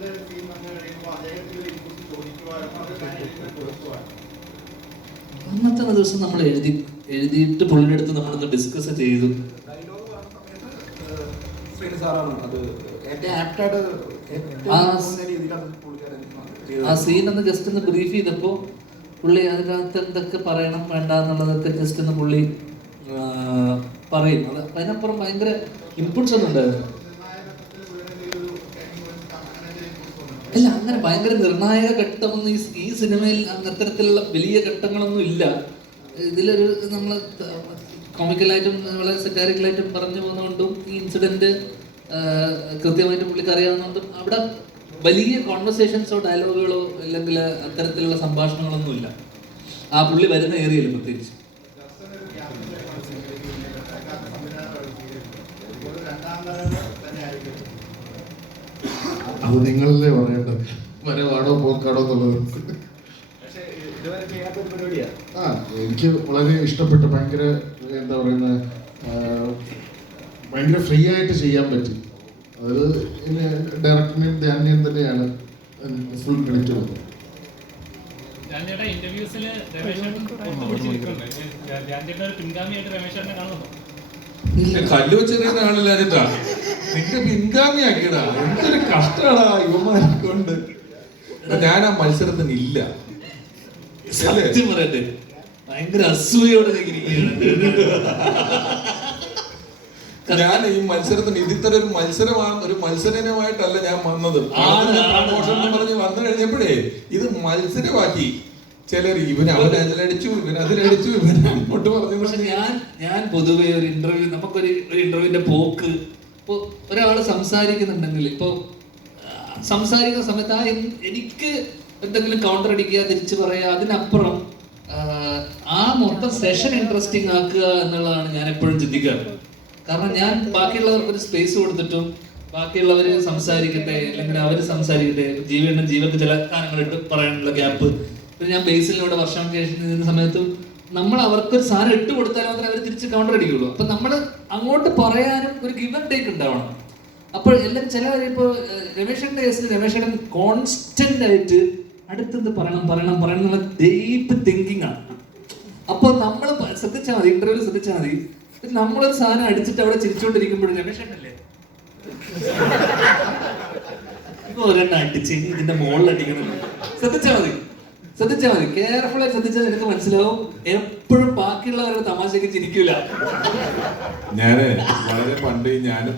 സീനിന്റെ scene വന്നു കഴിയുമ്പോൾ അദ്ദേഹത്തിന് ഇൻപുട്ട് ചോദിക്കുവാനും അത് ഞാൻ എഴുതി കൊടുക്കുവാനും അന്നത്തെ ദിവസം നമ്മൾ എഴുതി എഴുതിയിട്ട് പുള്ളിയുടെ അടുത്ത് നമ്മളൊന്ന് ഡിസ്കസ് ചെയ്തു ആ സീൻ ഒന്ന് ജസ്റ്റ് ഒന്ന് ബ്രീഫ് ചെയ്തപ്പോൾ പുള്ളി അതിനകത്ത് എന്തൊക്കെ പറയണം വേണ്ട എന്നുള്ളതൊക്കെ ജസ്റ്റ് ഒന്ന് പുള്ളി പറയും. അത് അതിനപ്പുറം ഭയങ്കര ഇൻപുട്സ് ഒന്നും ഉണ്ടായിരുന്നു നിർണായകത്തിൽ പുള്ളിയുടെ എന്തെങ്കിലും ഒരു ടൈമിംഗ് വെച്ചിട്ട് അങ്ങനെ എന്തെങ്കിലും ഇൻപുട്സ് വന്നിട്ടുണ്ടോ? അല്ല അങ്ങനെ ഭയങ്കര നിർണായക ഘട്ടമൊന്നും ഈ ഈ സിനിമയിൽ അത്തരത്തിലുള്ള വലിയ ഘട്ടങ്ങളൊന്നും ഇല്ല. ഇതിലൊരു നമ്മൾ കോമിക്കലായിട്ടും വളരെ സെറ്റാരിക്കലായിട്ടും പറഞ്ഞു പോകുന്നതുകൊണ്ടും ഈ ഇൻസിഡന്റ് കൃത്യമായിട്ട് പുള്ളിക്ക് അറിയാവുന്നതുകൊണ്ടും അവിടെ വലിയ കോൺവെർസേഷൻസോ ഡയലോഗുകളോ അല്ലെങ്കിൽ അത്തരത്തിലുള്ള സംഭാഷണങ്ങളൊന്നും ഇല്ല. ആ പുള്ളി വരുന്ന ഏരിയയിൽ പ്രത്യേകിച്ച് ദർശന ഒരു ക്യാപ്റ്റന്റെ കോൺസെപ്റ്റ് സംവിധാനം ഒരു രണ്ടാം തരം തന്നെ ആയിരിക്കും അത് നിങ്ങളല്ലേ പറയേണ്ടത് വരവാടോ പോക്കാടോ എന്നുള്ളത്. ആ എനിക്ക് വളരെ ഇഷ്ടപ്പെട്ടു ഭയങ്കര എന്താ പറയുന്ന ഭയങ്കര ഫ്രീ ആയിട്ട് ചെയ്യാൻ പറ്റി. അത് പിന്നെ ഡയറക്ടറിനെയും ധ്യാനിനെയും തന്നെയാണ് ഫുൾ ക്രെഡിറ്റ് വന്നത് ഇന്റർവ്യൂസിൽ രമേശ് പിൻഗാമിയായിട്ട് രമേശേട്ടനെ കാണുന്നുണ്ടോ? കല്ല് വെച്ചെറിയുന്ന ആളില്ല അനിട്ടാ നിന്റെ പിൻഗാമിയാക്കിയടാ. എന്തൊരു കഷ്ടാടാ യുവമാരെ കൊണ്ട് ഞാൻ ആ മത്സരത്തിന് ഇല്ല അല്ലേ? സത്യം പറയട്ടെ. ഭയങ്കര അസൂയോടെ ഞാൻ ഈ മത്സരത്തിന് ഇതിത്തര ഒരു മത്സരമാണ് ഒരു മത്സരമായിട്ടല്ല ഞാൻ വന്നത്. പറഞ്ഞ് വന്നു കഴിഞ്ഞപ്പോഴേ ഇത് മത്സരമാക്കി. ചിലർ ഇവൻ അവൻ അതിലടിച്ചു ഇവൻ അതിലടിച്ചു ഇവൻ അങ്ങോട്ട് പറഞ്ഞു പക്ഷെ ഞാൻ ഞാൻ പൊതുവെ ഒരു ഇന്റർവ്യൂ നമുക്കൊരു ഒരു ഇന്റർവ്യൂവിന്റെ പോക്ക് ഇപ്പോ ഒരാൾ സംസാരിക്കുന്നുണ്ടെങ്കിൽ ഇപ്പൊ സംസാരിക്കുന്ന സമയത്ത് ആ എനിക്ക് എന്തെങ്കിലും കൗണ്ടർ അടിക്കുക തിരിച്ചു പറയുക അതിനപ്പുറം ആ, ആ മൊത്തം സെഷൻ ഇൻട്രസ്റ്റിംഗ് ആക്കുക എന്നുള്ളതാണ് ഞാൻ എപ്പോഴും ചിന്തിക്കാറ്. കാരണം ഞാൻ ബാക്കിയുള്ളവർക്ക് ഒരു സ്പേസ് കൊടുത്തിട്ടും ബാക്കിയുള്ളവർ സംസാരിക്കട്ടെ അല്ലെങ്കിൽ അവർ സംസാരിക്കട്ടെ ജീവനും ജീവക്ക് ചില കാര്യങ്ങൾ ഇട്ട് പറയാനുള്ള ഗ്യാപ്പ് ഞാൻ ബേസിലൂടെ വർഷം ശേഷം നിന്ന സമയത്തും നമ്മൾ അവർക്ക് ഒരു സാധനം ഇട്ട് കൊടുത്താൽ മാത്രമേ അവർ തിരിച്ച് കൗണ്ടർ അടിക്കുള്ളൂ. അപ്പൊ നമ്മൾ അങ്ങോട്ട് പറയാനും ഒരു ഗിവ് ആൻഡ് ടേക്ക് ഉണ്ടാവണം. അപ്പോൾ എല്ലാം ചില ഇപ്പോൾ രമേശന്റെ കേസിൽ രമേശൻ കോൺസ്റ്റന്റ് ആയിട്ട് അടുത്തത് പറയണം പറയണം പറയണം എന്നുള്ള ഡീപ്പ് തിങ്കിങ് ആണ്. അപ്പോൾ നമ്മൾ ശ്രദ്ധിച്ചാൽ മതി ഇന്റർവ്യൂ ശ്രദ്ധിച്ചാൽ മതി. നമ്മളൊരു സാധനം അടിച്ചിട്ട് അവിടെ ചിരിച്ചുകൊണ്ടിരിക്കുമ്പോഴും രമേശനല്ലേ ഇപ്പൊ ഒരെണ്ണം അടിച്ച് ഇതിന്റെ മുകളിൽ അടിക്കണം ശ്രദ്ധിച്ചാൽ മതി. ശ്രദ്ധിച്ചാൽ മതി. കെയർഫുൾ ആയി ശ്രദ്ധിച്ചാൽ നിനക്ക് മനസ്സിലാവും. എപ്പോഴും ബാക്കിയുള്ളവരുടെ തമാശക്ക് ചിരിക്കൂല. ഞാൻ വളരെ പണ്ട് ഞാനും.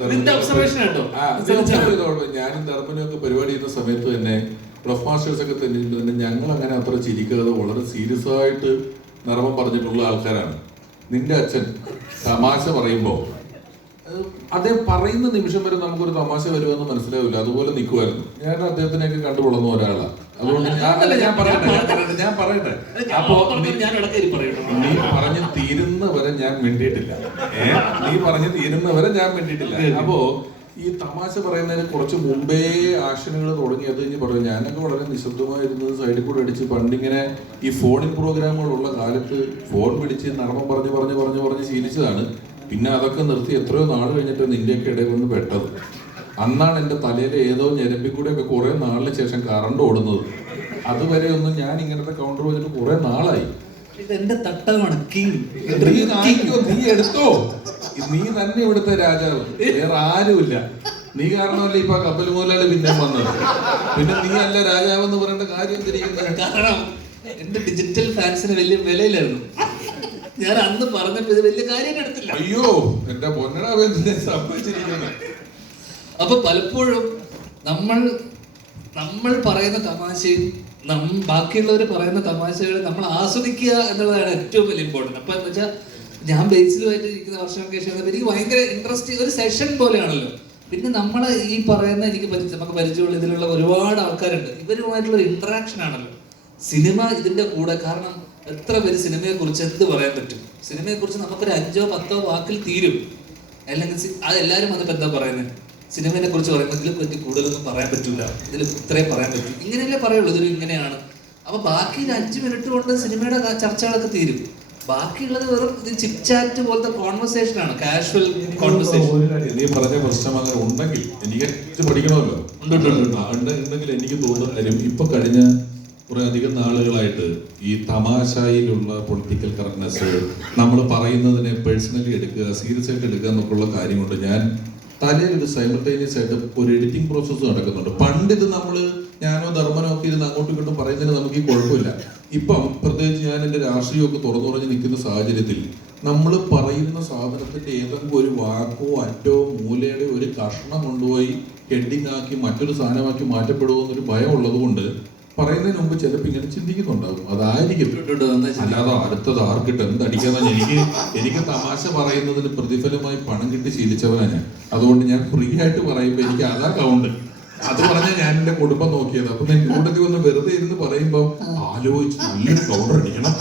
ഞാനും ധർമ്മനും ഒക്കെ പരിപാടി ചെയ്യുന്ന സമയത്ത് തന്നെ പ്രഫ് മാസ്റ്റേഴ്സ് ഒക്കെ തന്നെ ഞങ്ങൾ അങ്ങനെ അത്ര ചിരിക്കാതെ വളരെ സീരിയസ് ആയിട്ട് നർമ്മം പറഞ്ഞിട്ടുള്ള ആൾക്കാരാണ്. നിന്റെ അച്ഛൻ തമാശ പറയുമ്പോ അത് അദ്ദേഹം പറയുന്ന നിമിഷം വരെ നമുക്കൊരു തമാശ വരുമെന്ന് മനസ്സിലാവില്ല. അതുപോലെ നിൽക്കുമായിരുന്നു ഞാൻ അദ്ദേഹത്തിനെയൊക്കെ കണ്ടു വളർന്ന ഒരാളാണ് അതുകൊണ്ട് അല്ല, ഞാൻ പറയട്ടെ ഞാൻ പറയട്ടെ. അപ്പോ നീ- പറഞ്ഞു തീരുന്നവരെ ഞാൻ മിണ്ടിയിട്ടില്ല. നീ പറഞ്ഞ് തീരുന്നവരെ ഞാൻ മിണ്ടിയിട്ടില്ല. അപ്പോ ഈ തമാശ പറയുന്നതിന് കുറച്ച് മുമ്പേ ആക്ഷനുകൾ തുടങ്ങി അത് കഴിഞ്ഞ് പറഞ്ഞു ഞാനൊക്കെ വളരെ നിശബ്ദമായിരുന്നത് സൈഡിൽ കൂടെ അടിച്ച് പണ്ടിങ്ങനെ ഈ ഫോണിൻ പ്രോഗ്രാമുകളുള്ള കാലത്ത് ഫോൺ പിടിച്ച് നടന്നു പറഞ്ഞ് പറഞ്ഞ് പറഞ്ഞ് പറഞ്ഞ് ശീലിച്ചതാണ്. പിന്നെ അതൊക്കെ നിർത്തി എത്രയോ നാൾ കഴിഞ്ഞിട്ട് നിന്റെയൊക്കെ ഇടയിൽ വന്ന് പെട്ടത്. അന്നാണ് എന്റെ തലയിലെ ഏതോ ഞരമ്പിൽ കൂടെയൊക്കെ കുറെ നാളിന് ശേഷം കറണ്ട് ഓടുന്നത്. അതുവരെ ഒന്നും ഞാൻ ഇങ്ങനത്തെ കൗണ്ടർ വെച്ചിട്ട് കുറെ നാളായി. തട്ടമാണ്. കിങ് നീ നീ എടുത്തോ? നീ തന്നെ ഇവിടുത്തെ രാജാവ്. വേറെ ആരുമില്ല. നീ കാരണമല്ല ഇപ്പൊ കപ്പൽ മൂലാളി പിന്നെ വന്നത്. പിന്നെ നീ അല്ല രാജാവ് എന്ന് പറയേണ്ട കാര്യം എന്തിരിക്കുന്നത് കാരണം എന്റെ ഡിജിറ്റൽ ഫാൻസിന് വലിയ വിലയിലായിരുന്നു ഞാൻ അന്ന് പറഞ്ഞപ്പോ ഇത് വലിയ കാര്യം എടുത്തില്ല. അയ്യോ എന്റെ പൊന്നടാവ് എന്തിനെ സംഭവിച്ചിരിക്കുന്നത് അപ്പൊ പലപ്പോഴും നമ്മൾ നമ്മൾ പറയുന്ന തമാശയും നം ബാക്കിയുള്ളവർ പറയുന്ന തമാശകൾ നമ്മൾ ആസ്വദിക്കുക എന്നുള്ളതാണ് ഏറ്റവും വലിയ ഇമ്പോർട്ടന്റ് അപ്പൊ എന്ന് വെച്ചാൽ ഞാൻ ബേസിലുമായിട്ട് ഇരിക്കുന്ന വർഷങ്ങൾക്ക് ശേഷം എനിക്ക് ഭയങ്കര ഇൻട്രസ്റ്റ് ഒരു സെഷൻ പോലെയാണല്ലോ. പിന്നെ നമ്മൾ ഈ പറയുന്ന എനിക്ക് പരിചയം നമുക്ക് പരിചയമുള്ള ഇതിലുള്ള ഒരുപാട് ആൾക്കാരുണ്ട്. ഇവരുമായിട്ടുള്ള ഒരു ഇന്ററാക്ഷൻ ആണല്ലോ. സിനിമ ഇതിന്റെ കൂടെ. കാരണം എത്ര പേര് സിനിമയെ കുറിച്ച് എന്ത് പറയാൻ പറ്റും? സിനിമയെ കുറിച്ച് നമുക്കൊരു അഞ്ചോ പത്തോ വാക്കിൽ തീരും. അല്ലെങ്കിൽ അത് എല്ലാവരും വന്നിട്ട് എന്താ പറയുന്നത് സിനിമയെ കുറിച്ച് പറയുമ്പോൾ ഇതിലും പറ്റി കൂടുതലൊന്നും പറയാൻ പറ്റൂല. ഇതിൽ ഇത്രയും പറയാൻ പറ്റും. ഇങ്ങനെയല്ലേ പറയുള്ളൂ. ഇതൊരു ഇങ്ങനെയാണ്. അപ്പൊ ബാക്കി ഒരു അഞ്ച് മിനിറ്റ് കൊണ്ട് സിനിമയുടെ ചർച്ചകളൊക്കെ തീരും. ബാക്കിയുള്ളത് വെറും ചിപ് ചാറ്റ് പോലത്തെ കോൺവെർസേഷൻ ആണ്. കാഷ്വൽ കോൺവെർസേഷൻ ഒരു കാര്യം, നീ പറഞ്ഞ പ്രശ്നം അങ്ങനെ ഉണ്ടെങ്കിൽ എനിക്ക് ഇത് പഠിക്കണമല്ലോ. ഉണ്ടെങ്കിൽ എനിക്ക് തോന്നുന്ന കാര്യം ഇപ്പൊ കഴിഞ്ഞ കുറെ അധികം നാളുകളായിട്ട് ഈ തമാശയിലുള്ള പൊളിറ്റിക്കൽ കറക്റ്റ്നെസ് നമ്മൾ പറയുന്നതിനെ പേഴ്സണലി എടുക്കുക സീരിയസ് ആയിട്ട് എടുക്കുക എന്നൊക്കെയുള്ള കാര്യം കൊണ്ട് ഞാൻ തലയിൽ ഒരു സൈമൾട്ടേനിയസ് ആയിട്ട് ഒരു എഡിറ്റിംഗ് പ്രോസസ്സ് നടക്കുന്നുണ്ട്. പണ്ട് ഇത് നമ്മൾ ഞാനോ ധർമ്മനോ ഒക്കെ ഇരുന്ന് അങ്ങോട്ടും ഇങ്ങോട്ടും പറയുന്നതിന് നമുക്ക് ഈ കുഴപ്പമില്ല. ഇപ്പം പ്രത്യേകിച്ച് ഞാൻ എന്റെ രാഷ്ട്രീയമൊക്കെ തുറന്നു പറഞ്ഞ് നിൽക്കുന്ന സാഹചര്യത്തിൽ നമ്മൾ പറയുന്ന സാധനത്തിന്റെ ഏതെങ്കിലും ഒരു വാക്കോ അറ്റോ മൂലയുടെ ഒരു കഷ്ണം കൊണ്ടുപോയി ഹെഡിങ് ആക്കി മറ്റൊരു സാധനമാക്കി മാറ്റപ്പെടുമോ എന്നൊരു ഭയം ഉള്ളതുകൊണ്ട് പറയുന്നതിന് മുമ്പ് ചിലപ്പോൾ ഇങ്ങനെ ചിന്തിക്കുന്നുണ്ടാകും അതായിരിക്കും. അല്ലാതെ അടുത്തത് ആർക്കിട്ട് എന്തടിക്കാന്ന് എനിക്ക് എനിക്ക് തമാശ പറയുന്നതിന് പ്രതിഫലമായി പണം കിട്ടി ശീലിച്ചവനാണ് ഞാൻ. അതുകൊണ്ട് ഞാൻ ഫ്രീ ആയിട്ട് പറയുമ്പോൾ എനിക്ക് അതാ കൗണ്ട് അത് പറഞ്ഞാൽ ഞാൻ എന്റെ കുടുംബം നോക്കിയത്. അപ്പൊ ഞാൻ കൂട്ടത്തിൽ വന്ന് വെറുതെ ഇരുന്ന് പറയുമ്പോൾ ആലോചിച്ച് നല്ലൊരു കൗണ്ടർ അടിക്കണം.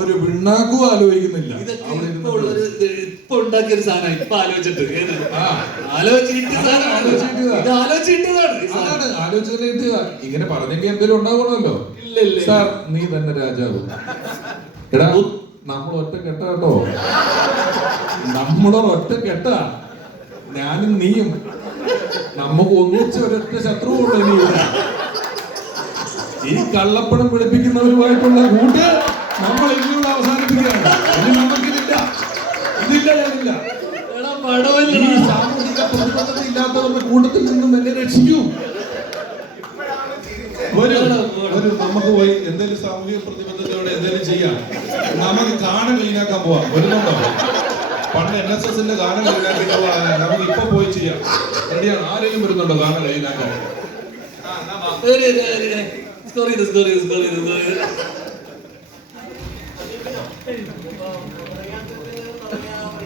ഒരു പിണ്ണാക്കും ആലോചിക്കുന്നില്ല. അവിടെ ഇപ്പൊ ഇരുന്ന് ഉള്ളൊരു ഇത് ഇപ്പൊ ഉണ്ടാക്കിയ ഒരു സാധനം ഇപ്പൊ ആലോചിച്ചിട്ട് ഏത്? ആ. ആലോചിച്ച് കിട്ടിയ സാധനമാണ്. ആലോചിച്ച് കിട്ടിയതാ. ഇത് ആലോചിച്ച് കിട്ടിയതാണ് ഈ സാധനം. അതാണ് ആലോചന ഇങ്ങനെ പറഞ്ഞെങ്കിൽ എന്തെങ്കിലും ഉണ്ടാവണമല്ലോ. സാർ നീ തന്നെ രാജാവ് എടാ നമ്മൾ ഒറ്റ കെട്ട കേട്ടോ നമ്മളൊരു ഒറ്റ കെട്ട ഞാനും നീയും നമുക്ക് ഒന്നിച്ച് ഒരൊറ്റ ശത്രുവുള്ളൂ ഇനി. ഈ കള്ളപ്പണം പിടിപ്പിക്കുന്നവരുമായിട്ടുള്ള കൂട്ട് നമ്മൾ ഇനിയുള്ള അവസാനിപ്പിക്കുകയാണ് ഇനി ഇല്ലാത്തവരുടെ കൂട്ടത്തിൽ നിന്നും എന്നെ രക്ഷിക്കൂ. ഒരു ഒരു നമുക്ക് പോയി എന്തെങ്കിലും സാമൂഹിക പ്രതിബദ്ധതയോടെ എന്തെങ്കിലും ചെയ്യാം. നമുക്ക് ഗാനം ക്ലീനാക്കാൻ പോവാം. വരുന്നുണ്ടോ? പണ്ട് എൻ എസ് എസിന്റെ ഗാനം ക്ലീനാക്കിയിട്ട് പോവാം നമുക്ക് ഇപ്പൊ പോയി ചെയ്യാം. റെഡിയാണ്? ആരെങ്കിലും വരുന്നുണ്ടോ ഗാനം ക്ലീനാക്കാൻ? സ്കോർ ചെയ്ത്. going out.